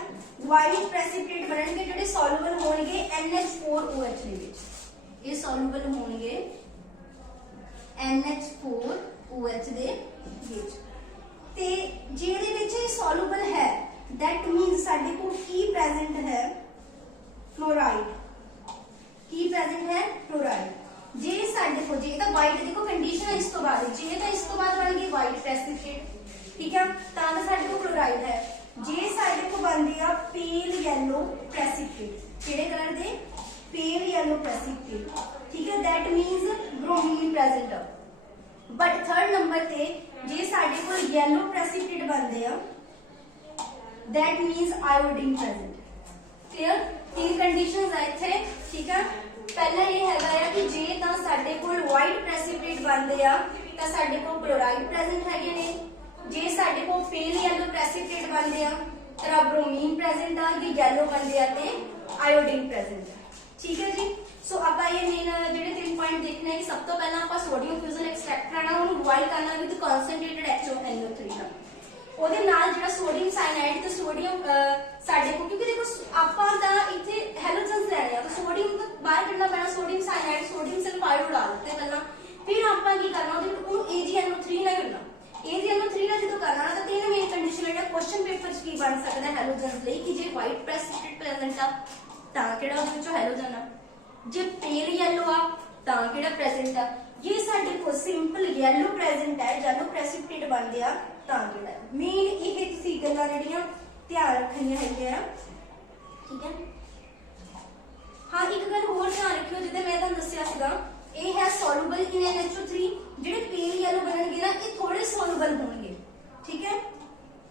वाइट प्रेसिपिटेट बनणगे ਜਿਹੜੇ ਸੋਲੂਬਲ ਹੋਣਗੇ NH4OH ਦੇ ਵਿੱਚ। ਇਹ ਸੋਲੂਬਲ ਹੋਣਗੇ NH4OH ਦੇ ਵਿੱਚ। ਤੇ ਜਿਹਦੇ ਵਿੱਚ ਇਹ ਸੋਲੂਬਲ ਹੈ that means ਸਾਡੇ ਕੋਲ ਕੀ ਪ੍ਰੈਜ਼ੈਂਟ ਹੈ? ਫਲੋਰਾਈਡ। ਕੀ ਪ੍ਰੈਜ਼ੈਂਟ ਹੈ? ਫਲੋਰਾਈਡ। ਜੇ ਸਾਡੇ ਕੋਲ ਜੇ ਤਾਂ ਵਾਈਟ ਦੇਖੋ ਕੰਡੀਸ਼ਨ ਹੈ ਇਸ ਤੋਂ ਬਾਅਦ, ਜੇ ਤਾਂ ਇਸ ਤੋਂ ਬਾਅਦ ਬਣ ਗਈ ਵਾਈਟ ਪ੍ਰੈਸਿपिटेट, ठीक है, ਤਾਂ ਸਾਡੇ ਕੋਲ ਕਲੋਰਾਈਡ ਹੈ। ਜੇ ਸਾਡੇ ਕੋਲ ਬਣਦੀ ਆ ਪੇਲ ਯੈਲੋ ਪ੍ਰੈਸਿपिटेट, ਕਿਹੜੇ ਕਲਰ ਦੇ? ਪੇਲ ਯੈਲੋ ਪ੍ਰੈਸਿपिटेट, ठीक है, that means bromine present. But third number ते जे ਸਾਡੇ ਕੋਲ ਯੈਲੋ ਪ੍ਰੈਸਿपिटेट ਬਣਦੇ ਆ that means iodine present. Clear? तीन कंडीशंस है इत्थे, ठीक है। पहला ये हैगा कि जे ਤਾਂ ਸਾਡੇ ਕੋਲ ਵਾਈਟ ਪ੍ਰੈਸਿपिटेट ਬਣਦੇ ਆ ਤਾਂ ਸਾਡੇ ਕੋਲ ਕਲੋਰਾਈਡ ਪ੍ਰੈਜ਼ੈਂਟ ਹੈਗੇ ਨੇ। ਜੇ ਸਾਡੇ ਕੋਲ ਪੇਲ ਯੈਲੋ ਪ੍ਰੈਸਿपिटेट ਬਣਦੇ ਆ ਤਾਂ ब्रोमीन ਪ੍ਰੈਜ਼ੈਂਟ ਆ, ਜੇ ਯੈਲੋ ਬਣਦੇ ਆ ਤੇ ਆਇਓਡੀਨ ਪ੍ਰੈਜ਼ੈਂਟ ਆ, ठीक है जी। सो ਆਪਾਂ ਇਹ ਮੇਨ ਜਿਹੜੇ ਤਿੰਨ ਪੁਆਇੰਟ ਦੇਖਣੇ ਕਿ ਸਭ ਤੋਂ ਪਹਿਲਾਂ ਆਪਾਂ ਸੋਡੀਅਮ ਫਿਊਜ਼ਨ ਐਕਸਟ੍ਰੈਕਟ ਕਰਨਾ, ਉਹਨੂੰ ਬੋਇਲ ਕਰਨਾ ਵਿਦ ਕਨਸੈਂਟ੍ਰੇਟਡ HNO3 ਦਾ। ਉਹਦੇ ਨਾਲ ਜਿਹੜਾ ਸੋਡੀਅਮ ਸਾਇਨਾਈਡ ਤੇ ਸੋਡੀਅਮ ਸਾਡੇ ਕੋਲ, ਕਿਉਂਕਿ ਦੇਖੋ ਆਪਾਂ ਤਾਂ ਇੱਥੇ ਹੈਲੋਜਨਸ ਲੈਣੇ ਆ ਤਾਂ ਸੋਡੀਅਮ ਤਾਂ ਬਾਹਰ ਕੱਢਣਾ ਪੈਣਾ। ਸੋਡੀਅਮ ਸਾਇਨਾਈਡ ਸੋਡੀਅਮ ਸਲਫਾਈਡ ਉਡਾ ਦਿੱਤੇ ਪਹਿਲਾਂ, ਫਿਰ ਆਪਾਂ ਕੀ ਕਰਨਾ ਉਹਨੂੰ AgNO3 ਨਾਲ ਕਰਨਾ। AgNO3 ਨਾਲ ਜਦੋਂ ਕਰਨਾ ਤਾਂ ਤਿੰਨ ਮੇਨ ਕੰਡੀਸ਼ਨ ਜਿਹੜਾ ਕੁਐਸਚਨ ਪੇਪਰ 'ਚ ਕੀ ਬਣ ਸਕਦਾ ਹੈਲੋਜਨਸ ਲਈ ਕਿ ਜੇ ਵਾਈਟ ਪ੍ਰੈਸਿपिटेट ਪ੍ਰੈਜ਼ੈਂਟ ਆ ਤਾਂ ਕਿਹੜਾ ਉਹਦੇ ਵਿੱਚੋਂ ਹੈਲੋਜਨ ਆ, ਜੇ ਪੇਲ ਯੈਲੋ ਆ ਤਾਂ ਕਿਹੜਾ ਪ੍ਰੈਜ਼ੈਂਟ ਆ, ਜੇ ਸਾਡੇ ਕੋਲ ਸਿੰਪਲ ਯੈਲੋ ਪ੍ਰੈਜ਼ੈਂਟ ਹੈ ਯੈਲੋ ਪ੍ਰੈਸਿपिटेट ਬਣਦੇ ਆ ਤਾਂ ਕਿਹੜਾ। ਮੇਨ ਇਹ ਤੁਸੀਂ ਗੱਲਾਂ ਜਿਹੜੀਆਂ ਧਿਆਨ ਰੱਖਣੀਆਂ ਹੈਗੀਆਂ, ਠੀਕ ਹੈ। ਹਾਂ ਇੱਕ ਗੱਲ ਹੋਰ ਧਿਆਨ ਰੱਖਿਓ, ਜਿੱਦਾਂ ਮੈਂ ਤੁਹਾਨੂੰ ਦੱਸਿਆ ਸੀਗਾ ਇਹ ਹੈ ਸੋਲੂਬਲ ਇਨ NH3। ਜਿਹੜੇ ਪੇਲ ਯੈਲੋ ਬਣਨਗੇ ਨਾ ਇਹ ਥੋੜੇ ਸੋਲੂਬਲ ਹੋਣਗੇ, ਠੀਕ ਹੈ,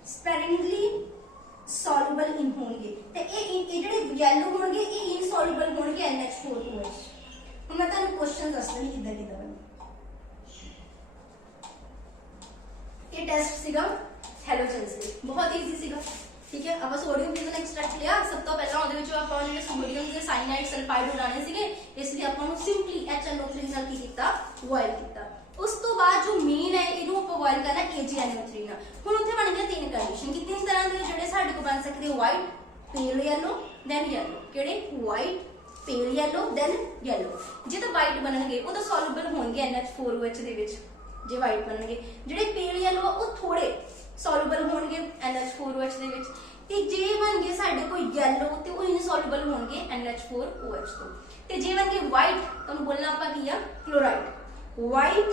ਸਪੈਰਿੰਗਲੀ ਸੋਲੂਬਲ ਇਨ ਹੋਣਗੇ ਤੇ ਇਹ ਜਿਹੜੇ ਯੈਲੋ ਹੋਣਗੇ ਇਹ ਇਨਸੋਲੂਬਲ ਹੋਣਗੇ NH4OH। ਹੁਣ ਮੈਂ ਤੁਹਾਨੂੰ ਕੁਐਸਚਨ ਦੱਸਦਾ ਨਹੀਂ ਕਿੱਦਾਂ ਕਿੱਦਾਂ ਬਣਦਾ। ये टेस्ट सीगा हैलोजेंस से, बहुत इजी सीगा, ठीक है। अब सोडियम फ्यूजन एक्सट्रैक्ट लिया, सब तो पहला ਉਹਦੇ ਵਿੱਚ ਆਪਾਂ ਜਿਹੜੇ ਸੋਡੀਅਮ ਦੇ ਸਾਇਨਾਈਡ ਸਲਫਾਈਡ ਉਡਾਣੇ ਸੀਗੇ, ਇਸ ਲਈ ਆਪਾਂ ਨੂੰ ਸਿੰਪਲੀ HNO3 ਨਾਲ ਕੀ ਕੀਤਾ? ਬੋਇਲ ਕੀਤਾ। उस तो बाद जो मेन है इनू आप बॉयल करना AgNO3 ਨਾਲ। ਹੁਣ ਉੱਥੇ ਬਣ ਗਿਆ तीन कंडीशन कि तीन तरह ਦੇ ਜਿਹੜੇ ਸਾਡੇ ਕੋਲ ਬਣ ਸਕਦੇ white, pale yellow, then yellow. ਕਿਹੜੇ? White, pale yellow, then yellow. ਜੇ ਤਾਂ ਵਾਈਟ ਬਣਨਗੇ ਉਹ ਤਾਂ ਸੋਲੂਬਲ ਹੋਣਗੇ NH4OH ਦੇ ਵਿੱਚ ਜੇ ਵਾਈਟ ਬਣਨਗੇ। ਜਿਹੜੇ ਪੇਲ ਯੈਲੋ ਉਹ ਥੋੜੇ ਸੋਲੂਬਲ ਹੋਣਗੇ NH4OH ਦੇ ਵਿੱਚ, ਤੇ ਜੇ ਬਣ ਗਏ ਸਾਡੇ ਕੋਲ ਯੈਲੋ ਤੇ ਉਹ ਇਨਸੋਲੂਬਲ ਹੋਣਗੇ NH4OH ਤੋਂ। ਤੇ ਜੇ ਬਣ ਗਏ ਵਾਈਟ ਤੁਹਾਨੂੰ ਬੋਲਣਾ ਆਪਾਂ ਕੀ ਆ? ਕਲੋਰਾਈਡ। ਵਾਈਟ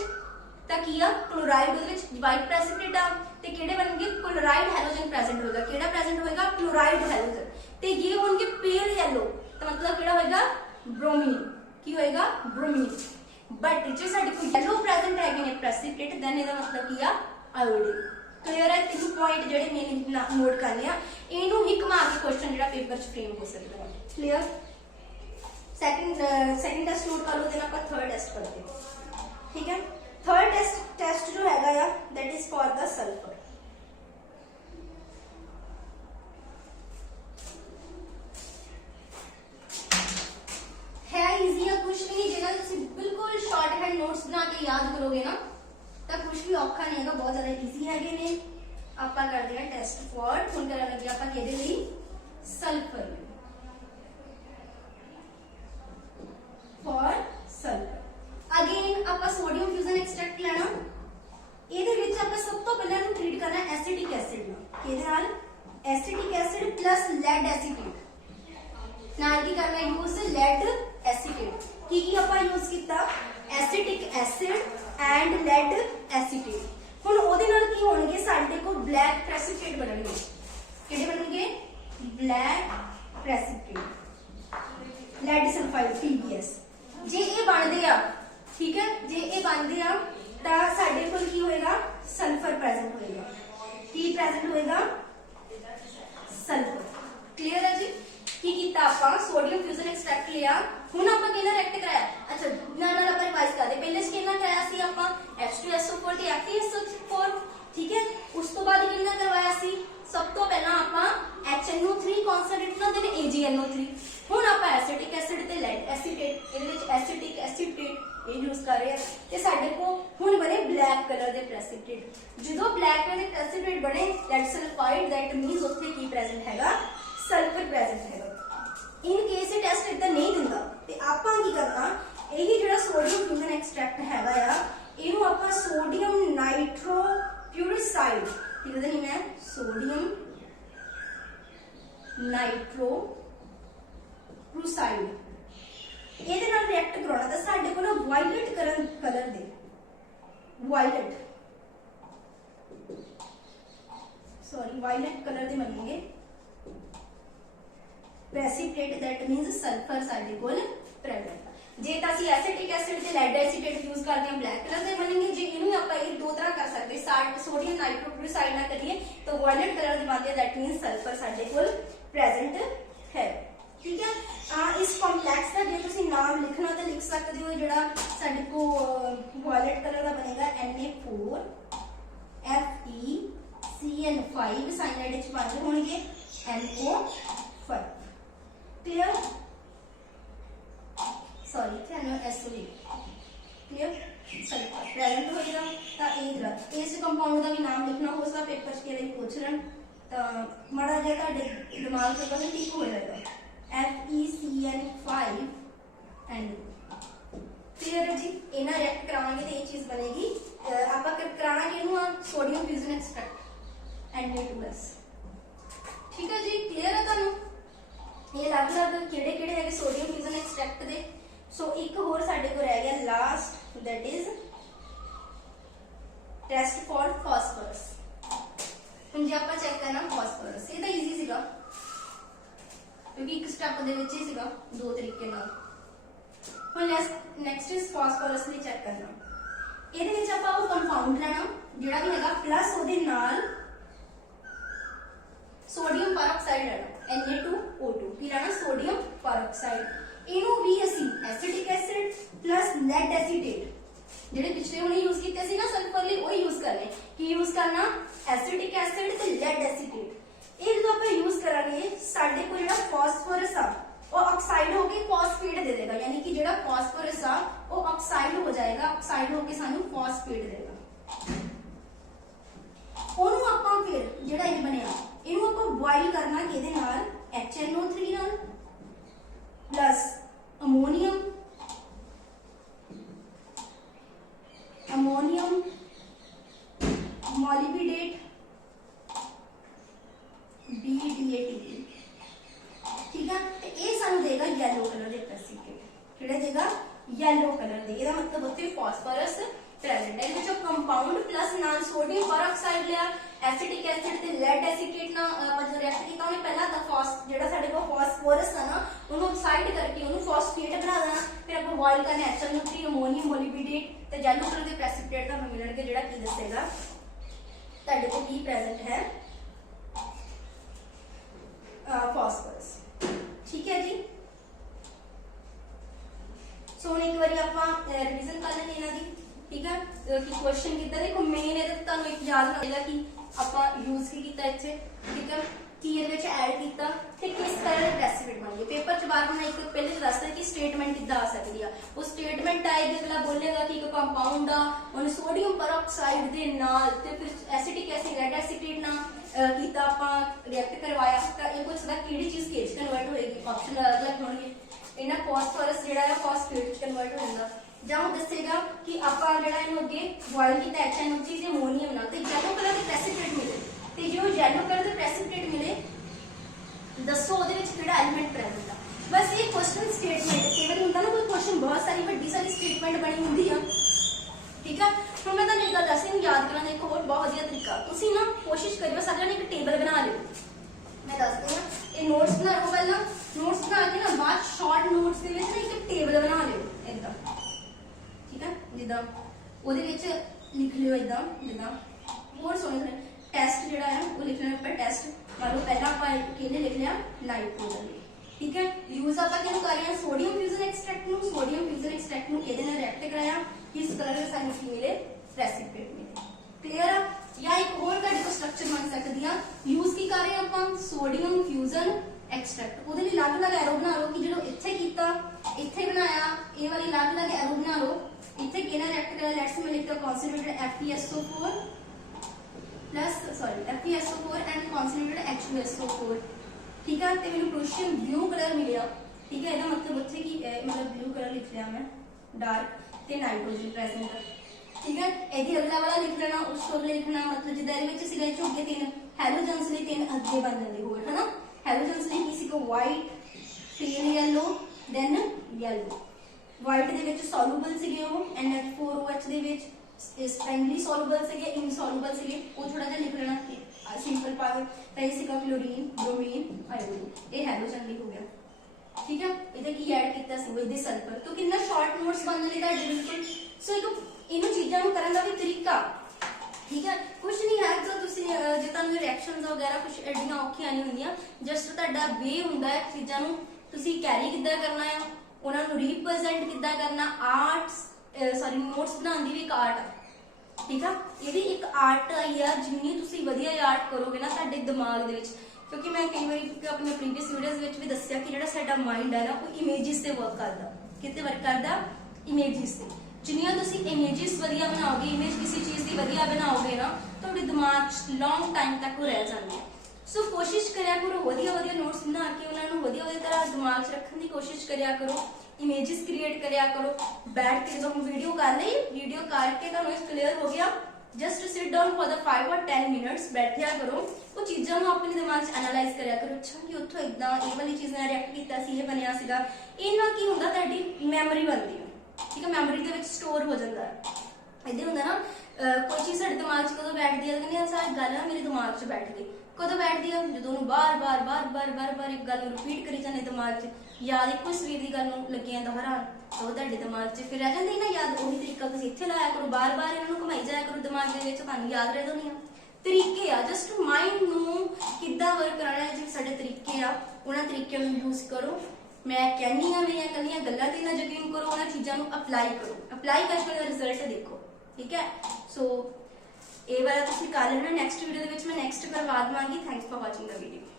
ਤਾਂ ਕੀ ਆ? ਕਲੋਰਾਈਡ। ਉਹਦੇ ਵਿੱਚ ਵਾਈਟ ਪ੍ਰੈਸਿਪਿਟੇਟ ਆ ਤੇ ਕਿਹੜੇ ਬਣਨਗੇ? ਕਲੋਰਾਈਡ ਹੈਲੋਜਨ ਪ੍ਰੈਜ਼ੈਂਟ ਹੋਏਗਾ। ਕਿਹੜਾ ਪ੍ਰੈਜ਼ੈਂਟ ਹੋਏਗਾ? Chloride halogen. ਤੇ ਇਹ ਹੋਣਗੇ ਪੇਲ ਯੈਲੋ ਤਾਂ ਮਤਲਬ ਕਿਹੜਾ ਹੋਏਗਾ? ਬ੍ਰੋਮੀਨ। ਕੀ ਹੋਏਗਾ? ਬ੍ਰੋਮੀਨ। ਬਟ ਜੇ ਸਾਡੇ ਕੋਲ ਯੈਲੋ ਪ੍ਰੈਜ਼ੈਂਟ ਹੈਗੇ ਨੇ ਪ੍ਰੈਸਿਪਿਟੇਟ, ਦੈਨ ਇਹਦਾ ਮਤਲਬ ਕੀ ਆ? ਆਇਓਡੀਨ। ਕਲੀਅਰ ਹੈ? ਤਿੰਨ ਪੁਆਇੰਟ ਜਿਹੜੇ ਮੇਨ ਨੋਟ ਕਰਨੇ ਆ, ਇਹਨੂੰ ਹੀ ਘੁਮਾ ਕੇ ਕੁਐਸਚਨ ਜਿਹੜਾ ਪੇਪਰ 'ਚ ਫਰੇਮ ਹੋ ਸਕਦਾ ਹੈ। ਕਲੀਅਰ? सेकंड टेस्ट नोट कर लो, देन आपका थर्ड टेस्ट करते हैं। ठीक है, थर्ड टेस्ट जो हैगा या that is for the sulphur. है इजी है, कुछ भी नहीं। जेकर तुसी बिल्कुल शॉर्ट हैंड नोट्स बना के याद करोगे ना तो कुछ भी औखा नहीं है, बहुत ज्यादा इजी हैगे ने। आपा करते हैं टेस्ट फॉर, हुण करन लगे आपा किहदे लई? सल्फर। फॉर सल्फर अगेन आप सोडियम फ्यूजन एक्सट्रैक्ट लेना। ਇਹਦੇ ਵਿੱਚ ਆਪਾਂ ਸਭ ਤੋਂ ਪਹਿਲਾਂ ਨੂੰ ਟ੍ਰੀਟ ਕਰਨਾ ਐਸਿਡਿਕ ਐਸਿਡ ਨਾਲ। ਕਿਹਦੇ ਨਾਲ? Acidic acid plus lead acetate ਨਾਲ। ਕੀ ਕਰਨਾ? Use lead acetate. ਕੀ ਕੀ ਆਪਾਂ ਯੂਜ਼ ਕੀਤਾ? Acidic acid and lead acetate. ਹੁਣ ਉਹਦੇ ਨਾਲ ਕੀ ਹੋਣਗੇ? ਸਾਡੇ ਕੋਲ ਬਲੈਕ ਪ੍ਰੈਸਿਪਿਟੇਟ ਬਣਨਗੇ। ਕਿਹੜੇ ਬਣਨਗੇ? Black precipitate, lead sulphide PbS। ਜੇ ਇਹ ਬਣਦੇ ਆ, ਠੀਕ ਹੈ, ਜੇ ਇਹ ਬਣਦੇ ਆ ਤਾਂ ਸਾਡੇ ਕੋਲ ਕੀ ਹੋਏਗਾ? ਸਲਫਰ ਪ੍ਰੈਜ਼ੈਂਟ ਹੋਏਗਾ। ਕੀ ਪ੍ਰੈਜ਼ੈਂਟ ਹੋਏਗਾ? ਸਲਫਰ। ਕਲੀਅਰ ਹੈ ਜੀ? ਕੀ ਕੀਤਾ ਆਪਾਂ? ਸੋਡੀਅਮ ਫਿਊਜ਼ਨ ਐਕਸਟ੍ਰੈਕਟ ਲਿਆ। ਹੁਣ ਆਪਾਂ ਕਿਹਨਾਂ ਰਿਐਕਟ ਕਰਾਇਆ? ਅੱਛਾ, ਨਾਲ ਆਪਾਂ ਰਿਵਾਈਜ਼ ਕਰਦੇ। ਪਹਿਲੇ ਕਿਹਨਾਂ ਕਰਾਇਆ ਸੀ ਆਪਾਂ? H2SO4 ਤੇ FeSO4। ਠੀਕ ਹੈ, ਉਸ ਤੋਂ ਬਾਅਦ ਕਿਹਨਾਂ ਕਰਵਾਇਆ ਸੀ? ਸਭ ਤੋਂ ਪਹਿਲਾਂ ਆਪਾਂ HNO3 ਕਨਸੈਂਟ੍ਰੇਟ ਨਾਲ ਦੇਨ AgNO3। ਹੁਣ ਆਪਾਂ ਐਸਿਡਿਕ ਐਸਿਡ ਤੇ ਲੈਡ ਐਸੀਟੇਟ, ਇਹਦੇ ਵਿੱਚ ਐਸਿਡਿਕ ਐਸੀਟੇਟ ਇਹ ਯੂਜ਼ ਕਰ ਰਹੇ ਆ ਤੇ ਸਾਡੇ ਕੋਲ ਹੁਣ ਬਣੇ ਬਲੈਕ ਕਲਰ ਦੇ ਪ੍ਰੈਸਿਪਿਟੇਟ। ਜਦੋਂ ਬਲੈਕ ਕਲਰ ਦੇ ਪ੍ਰੈਸਿਪਿਟੇਟ ਬਣੇ ਲੈਡ ਸਲਫਾਈਡ, ਦੈਟ ਮੀਨਸ ਉੱਥੇ ਕੀ ਪ੍ਰੈਜ਼ੈਂਟ ਹੈਗਾ? ਸਲਫਰ ਪ੍ਰੈਜ਼ੈਂਟ ਹੈਗਾ। ਇਨ ਕੇਸ ਇਹ ਟੈਸਟ ਇਦਾਂ ਨਹੀਂ ਦਿੰਦਾ ਤੇ ਆਪਾਂ ਕੀ ਕਰਨਾ? ਇਹੀ ਜਿਹੜਾ ਸੋਡੀਅਮ ਫਿਊਜ਼ਨ ਐਕਸਟ੍ਰੈਕਟ ਹੈਗਾ ਆ, ਇਹਨੂੰ ਆਪਾਂ ਸੋਡੀਅਮ ਨਾਈਟ੍ਰੋ ਪਿਊਰਿਸਾਈਡ, ਇਹਦਾ ਨਹੀਂ ਮੈਂ ਸੋਡੀਅਮ ਨਾਈਟ੍ਰੋ प्रूसाइड ਇਹਦੇ ਨਾਲ ਰਿਐਕਟ ਕਰਾਉਣਾ ਤਾਂ ਸਾਡੇ ਕੋਲ ਵਾਇਲਟ ਕਲਰ ਦੇ ਵਾਇਲਟ ਕਲਰ ਦੇ ਬਣਨਗੇ ਪ੍ਰੈਸਿਪਿਟੇਟ, दैट मींस ਸਲਫਰ ਸਾਡੇ ਕੋਲ ਪ੍ਰੈਜ਼ੈਂਟ। ਜੇ ਤਾਂ ਅਸੀਂ ਐਸਿਡਿਕ ਐਸਿਡ ਤੇ ਲੈਡ ਐਸੀਟੇਟ ਯੂਜ਼ ਕਰਦੇ ਹਾਂ ਬਲੈਕ ਕਲਰ ਦੇ ਬਣਨਗੇ। ਜੇ ਇਹਨੂੰ ਆਪਾਂ ਇਹ ਦੋ ਤਰ੍ਹਾਂ ਕਰ ਸਕਦੇ, ਸੋਡੀਅਮ ਨਾਈਟ੍ਰੋਕਲੋਰਾਈਡ ਨਾਲ ਕਰੀਏ ਤਾਂ ਵਾਇਲਟ ਕਲਰ ਦੇ ਬਣਦੇ, दैट मींस ਸਲਫਰ ਸਾਡੇ ਕੋਲ ਪ੍ਰੈਜ਼ੈਂਟ ਹੈ। ठीक है, इस कॉम्प्लैक्स का जो तुसी नाम लिखना तो लिख सकते हो। जड़ा साडे को वायलेट कलर का बनेगा Na4 FeCN5 साइनाइड च 5 होंगे NO5। Clear? Sorry NOSO। Clear? Sulphur present होएगा तो ए इस कंपाउंड का भी नाम लिखना हो सकता पेपर के लिए पूछ रहे तो माड़ा जिहा तुहाडे दिमाग से कभी ठीक हो जाएगा। FeCN5 एंड क्लियर है जी? इन्हें रिएक्ट करावांगे तो ये चीज बनेगी। आपा कराना किहनू आ? Sodium fusion extract Na2S। ठीक है जी? क्लियर है तुहानू? ये अलग-अलग किहड़े-किहड़े है सोडियम फ्यूजन एक्सट्रैक्ट दे। सो एक होर साडे कोल रह गया last, that is test for phosphorus. हुण जे आपा चेक करना फास्फोरस, ये तो इजी सीगा क्योंकि एक स्टेप दे विच ही सीगा, दो तरीके नाल। हुण नेक्स्ट इज फास्फोरस ਲਈ चेक करना। ਇਹਦੇ ਵਿੱਚ ਆਪਾਂ ਉਹ ਕੰਪਾਊਂਡ ਲੈਣਾ ਜਿਹੜਾ ਵੀ ਹੈਗਾ ਪਲੱਸ ਉਹਦੇ ਨਾਲ ਸੋਡੀਅਮ ਪਰਆਕਸਾਈਡ ਲੈਣਾ Na2O2। ਕੀ ਲੈਣਾ? Sodium peroxide. ਇਹਨੂੰ ਵੀ ਅਸੀਂ acidic acid plus lead acetate ਜਿਹੜੇ ਪਿਛਲੇ ਹੁਣੇ ਯੂਜ਼ ਕੀਤੇ ਸੀ ਨਾ ਸਲਫਰ ਲਈ, ਉਹ ਯੂਜ਼ ਕਰਨੇ। ਕੀ ਯੂਜ਼ ਕਰਨਾ? ਐਸਿਡਿਕ ਐਸਿਡ ਤੇ ਲੈਡ ਐਸੀਟੇਟ। ਇਹ ਜਦੋਂ ਆਪਾਂ ਯੂਜ਼ ਕਰਾਂਗੇ ਸਾਡੇ ਕੋਲ ਜਿਹੜਾ ਫਾਸਫੋਰਸ ਆ ਉਹ ਆਕਸਾਈਡ ਹੋ ਕੇ ਫਾਸਫੇਟ ਦੇ ਦੇਗਾ, ਯਾਨੀ ਕਿ ਜਿਹੜਾ ਫਾਸਫੋਰਸ ਆ ਉਹ ਆਕਸਾਈਡ ਹੋ ਜਾਏਗਾ, ਆਕਸਾਈਡ ਹੋ ਕੇ ਸਾਨੂੰ ਫਾਸਫੇਟ ਦੇਗਾ। ਉਹਨੂੰ ਆਪਾਂ ਫਿਰ ਜਿਹੜਾ ਇਹ ਬਣਿਆ ਇਹਨੂੰ ਆਪਾਂ ਬੋਇਲ ਕਰਨਾ ਕਿਹਦੇ ਨਾਲ, HNO3 ਨਾਲ ਪਲੱਸ ਅਮੋਨੀਅਮ ਮੋਲਿਬਡੇਟ BDAT, ठीक है। तो ये सानू देगा येलो कलर के प्रेसिपिटेट, किहड़ा देगा येलो कलर दे। ਇਹਦਾ ਮਤਲਬ ਉੱਥੇ ਫਾਸਫੋਰਸ ਪ੍ਰੈਜ਼ੈਂਟ ਹੈ। ਇਹਦੇ ਕੰਪਾਊਂਡ ਪਲੱਸ ਨਾਲ ਸੋਡੀਅਮ ਪਰਆਕਸਾਈਡ ਲਿਆ, ਐਸੀਟਿਕ ਐਸਿਡ ਤੇ ਲੈਡ ਐਸੀਟੇਟ ਨਾਲ ਆਪਾਂ ਜੋ ਰਿਐਕਟ ਕੀਤਾ ਉਹਨੇ ਪਹਿਲਾਂ ਤਾਂ ਜਿਹੜਾ ਸਾਡੇ ਕੋਲ ਫਾਸਫੋਰਸ ਆ ਨਾ ਉਹਨੂੰ ਆਕਸਾਈਡ ਕਰਕੇ ਉਹਨੂੰ ਫਾਸਫੇਟ ਬਣਾ ਦੇਣਾ, ਫਿਰ ਆਪਾਂ ਬੋਇਲ ਕਰਨਾ HNO3 ਅਮੋਨੀਅਮ ਮੋਲਿਬਡੇਟ ਤੇ ਯੈਲੋ ਕਲਰ ਦੇ ਪ੍ਰੈਸਿਪੀਟੇਟ ਤੁਹਾਨੂੰ ਮਿਲਣਗੇ, ਜਿਹੜਾ ਕੀ ਦੱਸੇਗਾ ਤੁਹਾਡੇ ਕੋਲ ਕੀ ਪ੍ਰੈਜ਼ੈਂਟ ਹੈ, ਫਾਸਫੋਰਸ। ठीक है जी। सो ਹੁਣ ਇੱਕ ਵਾਰੀ ਆਪਾਂ ਰਿਵੀਜ਼ਨ ਕਰ ਲੈਣੇ ਇਹਨਾਂ ਦੀ, ਠੀਕ ਹੈ। ਕਿ ਕੁਐਸਚਨ ਕਿਦਾਂ ਦੇਖੋ ਮੇਨ ਇਹਦੇ ਤੁਹਾਨੂੰ ਇੱਕ ਯਾਦ ਰੱਖੇਗਾ ਕਿ ਆਪਾਂ ਯੂਜ਼ ਕੀ ਕੀਤਾ ਇੱਥੇ, ਠੀਕ ਹੈ, ਕੀ ਇਹਦੇ ਵਿੱਚ ਐਡ ਕੀਤਾ ਤੇ ਕਿਸ ਤਰ੍ਹਾਂ ਦੇ ਪ੍ਰੈਸਿਪੀਟੇਟ ਬਣਾਉਂਗੇ। ਪੇਪਰ 'ਚ ਬਾਰ ਮੈਂ ਇੱਕ ਪਹਿਲੇ ਦੱਸਦਾ ਕਿ ਸਟੇਟਮੈਂਟ ਕਿੱਦਾਂ ਆ ਸਕਦੀ ਆ। ਉਹ ਸਟੇਟਮੈਂਟ ਆਏਗੀ, ਅਗਲਾ ਬੋਲੇਗਾ ਕਿ ਇੱਕ ਕੰਪਾਊਂਡ ਆ ਉਹਨੂੰ ਸੋਡੀਅਮ ਪਰਆਕਸਾਈਡ ਦੇ ਨਾਲ ਤੇ ਫਿਰ ਐਸੀਟਿਕ ਐਸਿਡ ਲੈਡ ਐਸੀਟੇਟ ਨਾਲ ਕੀਤਾ ਆਪਾਂ ਰਿਐਕਟ ਕਰਵਾਇਆ, ਤਾਂ ਇਹ ਪੁੱਛਦਾ ਕਿਹੜੀ ਚੀਜ਼ ਕਿਹ 'ਚ ਕਨਵਰਟ ਹੋਏਗੀ, ਆਪਸ਼ਨ ਅਲੱਗ ਹੋਣਗੇ। ਇਹਨਾਂ ਫਾਸਫੋਰਸ ਜਿਹੜਾ ਹੈ ਫਾਸਫੇਟ 'ਚ ਕਨਵਰਟ ਹੋ ਜਾਂਦਾ, ਜਾਂ ਉਹ ਦੱਸੇਗਾ ਕਿ ਆਪਾਂ ਜਿਹੜਾ ਇਹਨੂੰ ਅੱਗੇ ਬੋਇਲ ਕੀਤਾ HNO3 ਤੇ ਅਮੋਨੀਅਮ ਨਾਲ ਤੇ ਯੈਲੋ ਕਲਰ ਦੇ ਪ੍ਰੈਸਿਪੀਟੇਟ ਮਿਲੇ, ਤੇ ਜੇ ਉਹ ਯੈਲੋ ਕਲਰ ਦੇ ਪ੍ਰੈਸਿਪੀਟੇਟ ਮਿਲੇ ਦੱਸੋ ਉਹਦੇ ਵਿੱਚ ਕਿਹੜਾ ਐਲੀਮੈਂਟ ਪ੍ਰੈਜ਼ੈਂਟ ਆ। ਬਸ ਇਹ ਕੁਐਸਚਨ ਸਟੇਟਮੈਂਟ ਕਈ ਵਾਰੀ ਹੁੰਦਾ ਨਾ, ਕੋਈ ਕੁਐਸਚਨ ਬਹੁਤ ਸਾਰੀ ਵੱਡੀ ਸਾਰੀ ਸਟੇਟਮੈਂਟ ਬਣੀ ਹੁੰਦੀ ਆ, ਠੀਕ ਆ। ਹੁਣ ਮੈਂ ਤੁਹਾਨੂੰ ਇੱਕ ਗੱਲ ਦੱਸੀ ਨੂੰ ਯਾਦ ਕਰਨ ਦਾ ਇੱਕ ਹੋਰ ਬਹੁਤ ਵਧੀਆ ਤਰੀਕਾ, ਤੁਸੀਂ ਨਾ ਕੋਸ਼ਿਸ਼ ਕਰਿਓ ਸਾਰਿਆਂ ਨੇ ਇੱਕ ਟੇਬਲ ਬਣਾ ਲਿਓ। ਮੈਂ ਦੱਸਦੀ ਹਾਂ, ਇਹ ਨੋਟਸ ਬਣਾ ਲਓ, ਪਹਿਲਾਂ ਨੋਟਸ ਬਣਾ ਕੇ ਨਾ ਬਾਅਦ ਸ਼ਾਰਟ ਨੋਟਸ ਦੇ ਵਿੱਚ ਨਾ ਇੱਕ ਟੇਬਲ ਬਣਾ ਲਿਓ ਇਦਾਂ, ਠੀਕ ਆ। ਜਿੱਦਾਂ ਉਹਦੇ ਵਿੱਚ ਲਿਖ ਲਿਓ ਇਦਾਂ, ਜਿੱਦਾਂ ਹੋਰ ਸੋਹਣੇ ਟੈਸਟ ਜਿਹੜਾ ਹੈ ਉਹ ਲਿਖ ਲੈਣਾ ਉੱਪਰ ਟੈਸਟ। ਮੰਨ ਲਓ ਪਹਿਲਾਂ ਆਪਾਂ ਕਿਹਨੇ ਲਿਖ ਲਿਆ ਨਾਈਟ੍ਰੋਜਨ, ਠੀਕ ਹੈ। ਯੂਜ਼ ਆਪਾਂ ਕਿਹਨੂੰ ਕਰ ਰਹੇ ਹਾਂ, ਸੋਡੀਅਮ ਫਿਊਜ਼ਨ ਐਕਸਟ੍ਰੈਕਟ ਨੂੰ। ਸੋਡੀਅਮ ਫਿਊਜ਼ਨ ਐਕਸਟ੍ਰੈਕਟ ਨੂੰ ਕਿਹਦੇ ਨਾਲ ਰਿਐਕਟ ਕਰਾਇਆ, ਕਿਸ ਕਲਰ ਦੇ ਸਾਨੂੰ ਕੀ ਮਿਲੇ, ਪ੍ਰੈਸਿਪੀਟੇਟ ਮਿਲੇ। ਕਲੀਅਰ ਆ। ਜਾਂ ਇੱਕ ਹੋਰ ਤੁਹਾਡੇ ਕੋਲ ਸਟਰਕਚਰ ਬਣ ਸਕਦੀ ਆ, ਯੂਜ਼ ਕੀ ਕਰ ਰਹੇ ਹਾਂ ਆਪਾਂ, ਸੋਡੀਅਮ ਫਿਊਜ਼ਨ ਐਕਸਟ੍ਰੈਕਟ। ਉਹਦੇ ਲਈ ਅਲੱਗ-ਅਲੱਗ ਐਰੋ ਬਣਾ ਲਓ ਕਿ ਜਦੋਂ ਇੱਥੇ ਕੀਤਾ ਇੱਥੇ ਬਣਾਇਆ, ਇਹ ਵਾਲੀ ਅਲੱਗ-ਅਲੱਗ ਐਰੋ ਬਣਾ ਲਓ। ਇੱਥੇ ਕਿਹਨਾਂ ਰਿਐਕਟ ਕਰਿਆ, ਲੈਟਸ ਮੈਂ ਲਿਖਤਾ concentrated FeSO4 and concentrated H2SO4, ਠੀਕ ਹੈ। ਤੇ ਮੈਨੂੰ ਪ੍ਰੋਸ਼ੀਅਮ ਬਲੂ ਕਲਰ ਮਿਲਿਆ, ਠੀਕ ਹੈ। ਇਹਦਾ ਮਤਲਬ ਉੱਥੇ ਕੀ ਮਤਲਬ ਬਲੂ ਕਲਰ ਲਿਖ ਲਿਆ ਮੈਂ ਡਾਰਕ ਤੇ ਨਾਈਟ੍ਰੋਜਨ ਪ੍ਰੈਜ਼ੈਂਟ, ਠੀਕ ਹੈ। ਇਹਦੀ ਅਗਲਾ ਵਾਲਾ ਲਿਖ ਲੈਣਾ, ਉਸ ਤੋਂ ਅਗਲੇ ਲਿਖਣਾ, ਮਤਲਬ ਜਿੱਦਾਂ ਇਹਦੇ ਵਿੱਚ ਸੀਗਾ ਇੱਥੇ ਅੱਗੇ 3 ਹੈਲੋਜਨਸ ਲਈ 3 ਅੱਗੇ ਬਣ ਜਾਂਦੇ ਹੋਰ, ਹਨਾ। ਹੈਲੋਜਨਸ ਲਈ ਕੀ ਸੀਗਾ, white, pale yellow, then yellow. White ਦੇ ਵਿੱਚ ਸੋਲੂਬਲ ਸੀਗੇ ਉਹ, NH4OH ਦੇ ਵਿੱਚ ਸਪ੍ਰੈਂਗਲੀ ਸੋਲੂਬਲ ਸੀਗੇ, ਇਨਸੋਲੂਬਲ ਸੀਗੇ, ਉਹ ਥੋੜਾ ਜਿਹਾ ਲਿਖ ਲੈਣਾ ਸਿੰਪਲ ਪਾਵਰ। ਤਾਂ ਇਹ ਸੀਗਾ ਕਲੋਰੀਨ, ਬ੍ਰੋਮੀਨ, ਆਇਓਡੀਨ, ਇਹ ਹੈਲੋਜਨ ਲਈ ਹੋ ਗਿਆ, ਠੀਕ ਹੈ। ਇਹਦੇ ਕੀ ਐਡ ਕੀਤਾ ਸੀ, ਇਹਦੇ ਸਲਫਰ। तो कितना शॉर्ट नोट्स बनने लगा बिल्कुल। सो एक इन्हों चीजों को करने का भी तरीका, ठीक है, कुछ नहीं है। जो तुसी जो तुहानू रिएक्शंस वगैरह कुछ एडियां औखियां नहीं हुंदियां, जस्ट तुहाडा वे हुंदा है चीजां नू तुसी कैरी किद्दां करना है, उन्हां नू रिप्रेजेंट किद्दां करना। आर्ट्स सॉरी नोट्स बनाउण दी भी एक आर्ट है, ठीक है। ये भी एक आर्ट आई है, जिन्नी तुसी वधिया आर्ट करोगे ना साडे दिमाग दे विच, क्योंकि मैं कई बार अपने प्रीवियस वीडियोस विच भी दस्सिया कि जिहड़ा साडा माइंड है ना वो इमेजेस ते वर्क करदा, किते वर्क करदा, इमेजेस ते। जिन्नियां तुसी इमेजेस वधिया बनाओगे, इमेज किसी चीज दी वधिया बनाओगे ना, तुहाडे दिमाग च लॉन्ग टाइम तक वो रह जांदी है। सो कोशिश करिया करो वधिया वधिया नोट्स बना के उन्हां नू वधिया वधिया तरह दिमाग च रखने की कोशिश करिया करो, इमेजेस क्रिएट करिया करो। बैठ के जब वीडियो कर ली, वीडियो करके तुहानू क्लियर हो गया, just sit down for the 5 or 10 minutes, बैठिया करो, वो चीज़ों को अपने दिमाग च एनालाइज करिया करो। अच्छा कि उत्थों इदां ये वाली चीज़ ने रिएक्ट किया सी, ये बनिया सीगा, इन्हां की हुंदा तुहाडी मैमोरी बनदी है, ठीक है, मैमोरी दे विच स्टोर हो जाता है। इदां हुंदा ना कोई चीज़ साडे दिमाग च कदों बैठदी है, कहंदे आ गल ना मेरे दिमाग च बैठ गई, कदों बैठदी है जदों उहनूं बार बार बार बार बार बार एक गल रिपीट करी जाने दिमाग च, याद एको सरीर की गल नूं लगी जांदा दोहराउण, तो तुहाडे दिमाग च फिर रह जांदी ना याद। उही तरीका तुसीं इत्थे लाया करो, बार बार इन्हां नूं घुमाई जाया करो दिमाग दे विच, तुहानूं याद रह जाणीआं। तरीके आ जस्ट माइंड नूं किद्दां वर्क कराना है, जिह साडे तरीके आ उन्हां तरीकिਆਂ ਨੂੰ यूज करो। मैं कहनी हाँ मेरिया कलियां गल्लां ते ना यकीन करो, उन्हां चीज़ां नूं अप्लाई करो, अप्लाई करके उहदा रिजल्ट देखो, ठीक है। सो ये वाला तुसीं कर लेना। नैक्सट वीडियो दे विच मैं नैक्सट करवा Devangi. Thanks for watching the video.